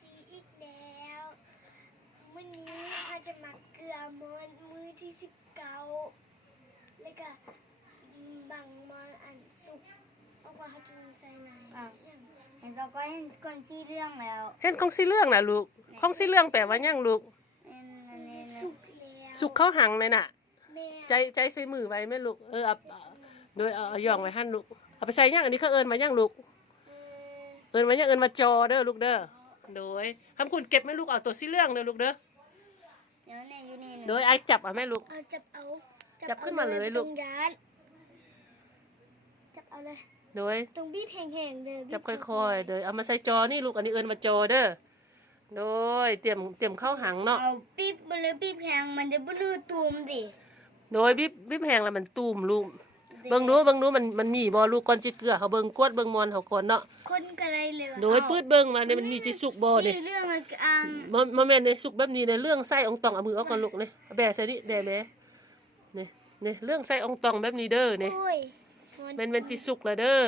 ซีอีกแล้ววันนี้เขาจะมาเกลือมอนมือที่19แล้วก็บังมอนอันสุกเพราะว่าเขาจะใส่น้ำอย่าง เห็นเราก็เห็นคนที่เรื่องแล้ว เห็นของสีเหลืองน่ะลูกของสีเหลืองแปลว่าหยังลูก อันนี้นะ สุกแล้ว สุกเข้าหังเลยน่ะ แม่ ใจใส่มือไว้แม่ลูกเอาโดยเอาย่องไว้หั่นลูกเอาไปใส่หยังอันนี้เขาเอิ้นมาหยังลูก เออ เอิ้นมาหยังเอิ้นมาจอเด้อลูกเด้อโดยคำคุณเก็บแม่ลูกเอาตัวสีเหลืองเด้อลูกเด้อ เดี๋ยวเนี่ยอยู่นี่ โดยไอ้จับเอาแม่ลูก เอาจับเอา จับขึ้นมาเลยลูก ตรงยานจับเอาเลย โดย ตรงบีบแห้งๆเลย จับค่อยๆโดยเอามาใส่จอนี่ลูกอันนี้เอิ้นมาจอเด้อโดยเตรียมเข้าหังเนาะ เอาปี๊บหรือปี๊บแข็งมันจะบ่ดูตูมดิ โดยบิ๊บแห้งแล้วมันตุ่มลูกเบิ่งดูมันมีบ่ลูกก่อนจิเกลือเขาเบิ่งกวดเบิ่งมอนเขาก่อนเนาะ คนกระไรเลย โดยปืดเบิ่งมาเนี่ยมันมีจิสุกบ่นี่ เรื่องอ่าง บ่แม่นนี่สุกแบบนี้เนี่ยเรื่องไส้อองตองเอามือออกก่อนลูกนี่แบะใส่นี่แบะนี่เรื่องไส้อองตองแบบนี้เด้อนี่ โอ้ย เป็นจิสุกแล้วเด้อ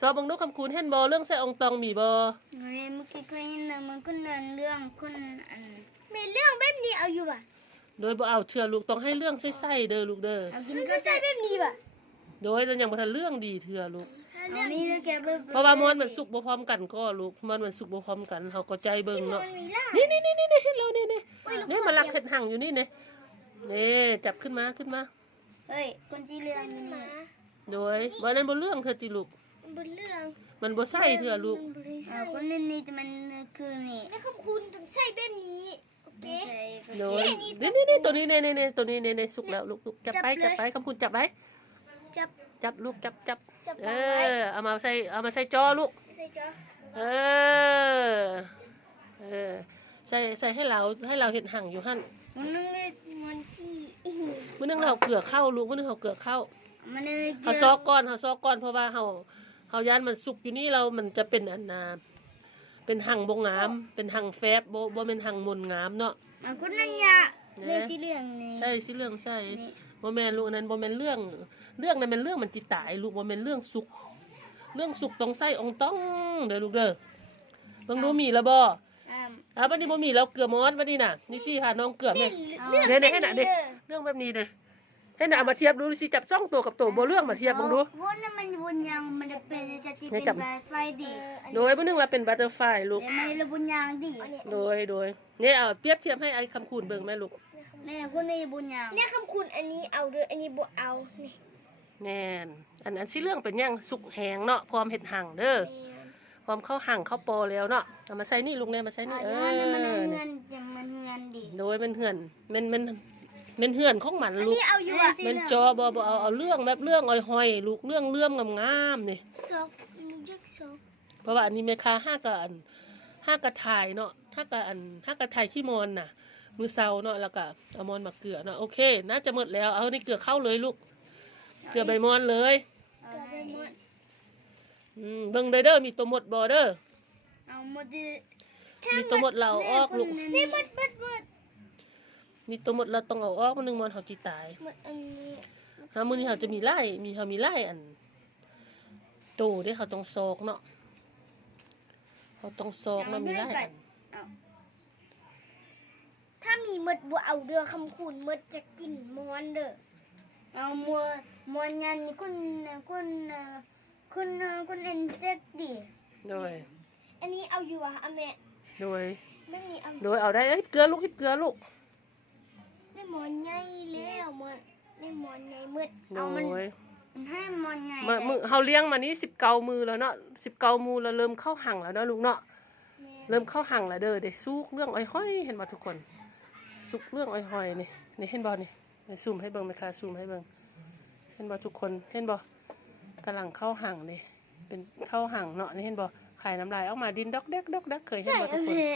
ซอเบิ่งดูคำคูณเห็นบ่เรื่องไส้อองตองมีบ่ เมื่อกี้เคยเห็นนะมันก็เดินเรื่องคนอัน มีเรื่องแบบนี้เอาอยู่ป่ะ โดยบ่เอาเชื่อลูกต้องให้เรื่องไส้ๆเด้อลูกเด้อ เอากิน มัน ก็ ก็ใส่ ได้ แบบนี้ป่ะ โดยแล้วยังบ่ทันเรื่องดีเถื่อลูก เอานี่แล้วแกเบิ่ง เพราะว่ามอนมันสุกบ่พร้อมกันก็ลูกมันสุกบ่พร้อมกันเฮาก็ใจเบิ่ง ที่มั เนาะ นมีล่า นี่เห็นแล้วนี่มันรักเห็ดหั่งอยู่นี่นี่จับขึ้นมา เฮ้ยคนที่เรื่อง ขึ้น นี่ มา โดยวันนั้นบ่เรื่องเธอติลูก บนเรื่อง มันบ่ใส่เธอลูก มันบ่ได้ เอา ใส่ คนนี้จะมันคือนี่ ไม่คำคุณต้องใส่แบบนี้โอเค โดยนี่ตัวนี้นี่ตัวนี้นี่สุกแล้วลูกจับไปคำคุณจับไว้ จับ ลูกจับ จับ เอามาใส่จอลูก ใส่จ้ะ เออใส่ให้เราเห็ดหั่งอยู่หั่น มันนึงเลย มันขี้ มื้อนึงเราเกลือเข้าลูกมื้อนึงเราเกลือเข้า มันเลย เฮาซอกก่อนเพราะว่าเฮาย่านมันสุกอยู่นี่มันจะเป็นอันนาเป็นหั่งบ่งามเป็นหั่งแฟบบ่เป็นหั่งมนงามเนาะ คนนั้นยะเรื่องที่เรื่องนี่ ใช่สิเรื่องใช่ นี่ บ่แม่นลูกอันนั้นบ่แม่นเรื่องนั้นเป็นเรื่องมันจิตายลูกบ่แม่นเรื่องสุกต้องใส่อองต้องเด้อลูกเด้อเบิ่งดูมีแล้วบ่ บัดนี้บ่มีแล้วเกลือมอสบัดนี้น่ะนี่สิค่ะน้องเกลือแม่ เรื่อง เด้ให้น่ะเด้เรื่องแบบนี้เด้ให้น่ะเอามาเทียบดูสิจับ2ตัวกับตัวบ่เรื่องมาเทียบเบิ่งดู วนนั้นมันวนยางมันจะเป็นจะที่ เนี่ เป็ ยจับ นแบบไฟดิ โดยบ่นึงละเป็นบัตเตอร์ไฟลูก แต่ไม่ระบุญยางดิ โดยเนี่ยเอาเปรียบเทียบให้ไอ้คำคูณเบิ่งแม่ลูก เนี่ยคนนี้บุญยาง เนี่ยคำคุณอันนี้เอาด้วยอันนี้บ่เอานี่ แน่นอันสิเรื่องเป็นหยังสุกแหงเนาะพร้อมเฮ็ดหั่งเด้อพร้อมเข้าหั่งเข้าปอแล้วเนาะเอามาใส่นี่ลูกเนี่ยมาใส่นี่มันเฮือนจะมันเฮือนดิ โดยมันเหือนมันเหือนของมัน อัน ลูก นี้เอาอยู่อ่ะ มันจอบ่เอาเรื่องแบบเรื่องอ้อยๆลูกเรื่องงามๆนี่ ซอกมันยักซอก เพราะว่าอันนี้แม่ค้าห้ากระถ่ายเนาะห้ากระถ่ายขี้มอนน่ะมือเซาเนาะแล้วก็เอามอนมาเกลือเนาะโอเคน่าจะหมดแล้วเอานี่เกลือเข้าเลยลูกเกลือใบมอนเลย เกลือไปหมด เบิ่งเด้อมีตัวหมดบ่เด้อ เอาหมด มีตัวหมดเราเอาออกลูก นี่หมด มีตัวหมดเราต้องเอาออกมันนึงมอนเฮาสิตาย หมดอันนี้ หามื้อนี้เฮาจะมีไล่มีไล่อันโตเด้เขาต้องซอกเนาะเขาต้องซอกแล้วมีไล่อัน ถ้ามีหมดบ่เอาเด้อคำคุณหมดจะกินมอนเด้อ เอามัวยันคุณเอ็นเจ็ดดิ โดย อันนี้เอาอยู่อ่ะอะแม่ โดย ไม่มีเอา โดยเอาได้เกลือลูกเกลือลูก ได้หมอนใหญ่แล้วหมดได้หมอนใหญ่หมด โดย ให้มันไง มือเฮาเลี้ยงมานี้19มือแล้วเนาะ19มือแล้วเริ่มเข้าหั่งแล้วเนาะลูกเนาะ แม่ เริ่มเข้าหั่งแล้วเด้อเด้สุกเรื่องอ้อยๆเห็นบ่ทุกคนสุกเรื่องอ้อยๆนี่เห็นบ่นี่ซูมให้เบิ่งไหมคะซูมให้เบิ่งเห็นบ่ทุกคนเห็นบ่กำลังเข้าหั่งนี่เป็นเข้าหั่งเนาะนี่เห็นบ่ไข่น้ำลายออกมาดินดอกแดกเคยเห็น ใช่ บ่ทุ อะ กคน แม่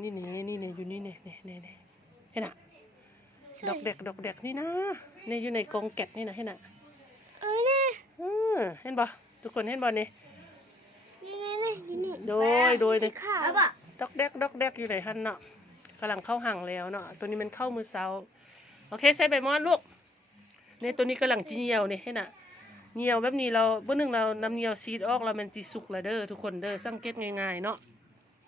นี่อยู่นี่เห็นน่ะดอกแดกนี่นะนี่อยู่ในกรงแกะนี่นะเห็นน่ะ เนี่ย เห็นบ่ทุกคนเห็นบ่นี่ นี่อยู่นี่ โดยนี่ ข้าว เอาปะ ดอกแดกอยู่ไหนฮันเนาะกำลังเข้าหั่งแล้วเนาะตัวนี้มันเข้ามือเสาโอเคใส่ใบมอนลูกนี่ตัวนี้กำลังจีเหี่ยวนี่ให้น่ะเหี่ยวแบบนี้เราเบื้องหนึ่งเรานำเหี่ยวซีดออกเรามันจีสุกแล้วเด้อทุกคนเด้อสังเกตง่ายๆเนาะ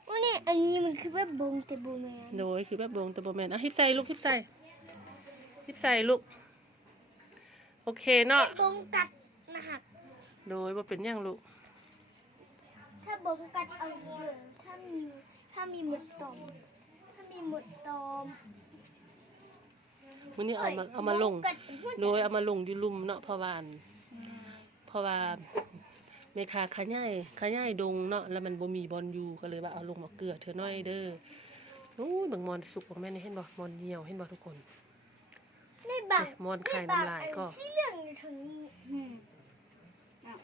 วันนี้ อันนี้มันคือแบบบงแต่บูแมน โดยคือแบบวงแต่บ่แม่นฮิปใส่ลูกฮิปใส่ลูกโอเคเนาะ บงกัดนะฮะ โดยบ่เป็นหยังลูก ถ้าบงกัดเอาเลยถ้ามีหมดตอมมื้อนี้เอามาลง บกัดเป็นหัวใจ โดยเอามาลงอยู่ลุ่มเนาะเพราะว่าแม่ค้าขยายดงเนาะแล้วมันบ่มีบอลอยู่ก็เลยว่าเอาลงมาเกลือเธอหน่อยเด้อโอ้ยเบิ่งมอนสุกบ่แม่นนี่เห็นบ่มอนเหี่ยวเห็นบ่ทุกคน ในบาง มอนไข่น้ำลายก็ ในบางอันสีเหลืองอยู่ทางนี้ อ้าว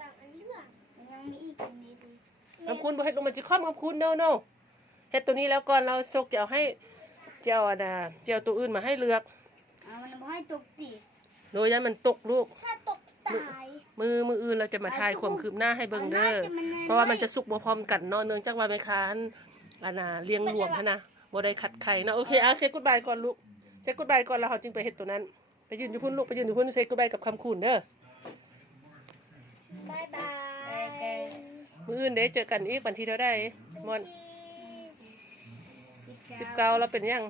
บางอันเหลือง ยังมีอีกอันนี้ดู คำคุณบ่เฮ็ดลงมาจิค่อมคำคุณโนเฮ็ดตัวนี้แล้วก่อนเราซกจะเอาให้เจ้าอันน่ะเจ้าตัวอื่นมาให้เลือก เอามันบ่ให้ตกติ โดยอย่ามันตกลูก ถ้าตกตาย มืออื่นเราจะมาทายความคืบหน้าให้เบิ่งเด้อเพราะว่ามันจะสุกบ่พร้อมกันเนาะเนื่องจากว่าแม่ค้าอันน่ะเลี้ยงรวมหั่นน่ะบ่ได้ขัดไข่เนาะโอเคเอาเซตกู๊ดบายก่อนลูกเซตกู๊ดบายก่อนแล้วเฮาจึงไปเฮ็ดตัวนั้นไปยืนอยู่พุ่นลูกไปยืนอยู่พุ่นเซตกู๊ดบายกับคำคุณเด้อบ ายบาย มื้ออื่นเด้เจอกันอีกวันที่เท่าใดมอน ที่ 19แล้วเป็นยัง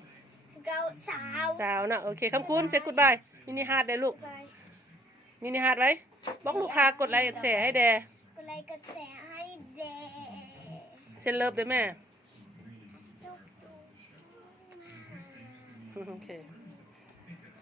เก้าสาว สาวน่ะโอเคคำคุณเซตกู๊ดบายมินิฮาร์ดได้ลูก บาย มินิฮาร์ดไว้บอกลูกค้ากดไลค์กดแชร์ให้แด กดไลค์กดแชร์ให้เด เซ็นเลิฟด้วยแม่ จุ๊บ โอเค